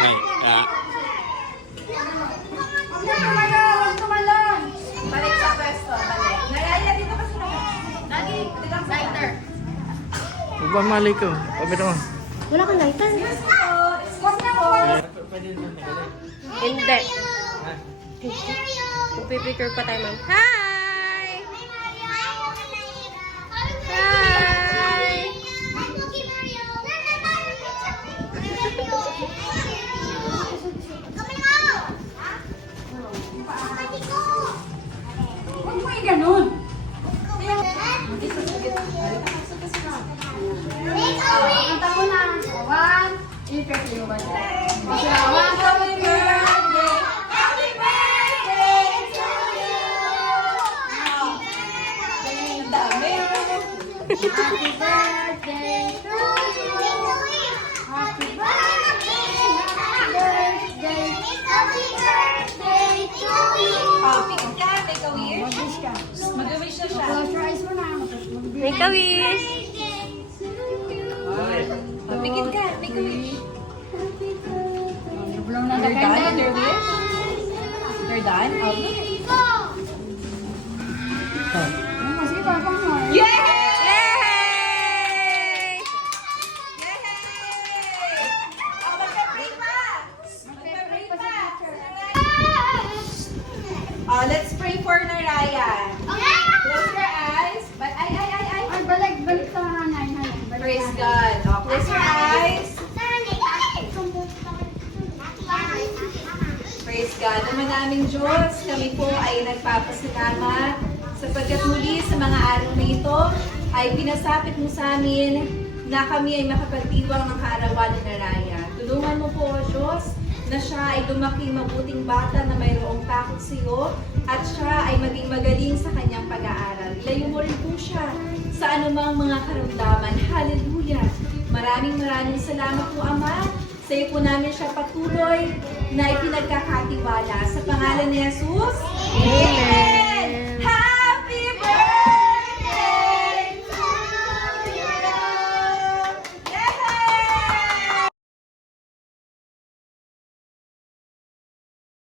Ay, Balik sa pwesto, balik. Nayaya dito kasi lagi, tigang lighter. Ibang mali ko. Pabito mo. Wala kang lighter? Wag na mo. Hindi. Magpipicture pa tayo, ma'am. Hi! Hi! Huwag mo yung ganun. Kanta ko na. One, i-press yung ba siya? One, happy birthday. Happy birthday to you. Ang dami. Happy birthday to you. Happy birthday. Happy birthday to you. Oh, pikit ka. Make a wish. Mag-wish ka. Mag-wish na siya. Close your eyes mo na. Make a wish! Pikit ka. Make a wish. You're done with your wish? You're done? Oh, look. Yay! Yay! Oh, magka-pray pa! Magka-pray pa! Oh, let's pray for Narayan. Close your eyes. Ay, balik sa nanay. Praise God. Oh, close your eyes. Praise God. Naman naming Diyos, kami po ay nagpapasalamat sapagkat muli sa mga araw na ito ay pinasapit mo sa amin na kami ay makapagdiwang ng kaarawan ni Naraya. Tulungan mo po, O Diyos, na siya ay lumaki mabuting bata na mayroong takot sa iyo at siya ay maging magaling sa kanyang pag-aaral. Ilayo mo rin po siya sa anumang mga karamdaman. Hallelujah! Maraming salamat po, Ama. Sa iyo po namin siya patuloy na ipinagkakatiwala. Sa pangalan ni Jesus, Amen!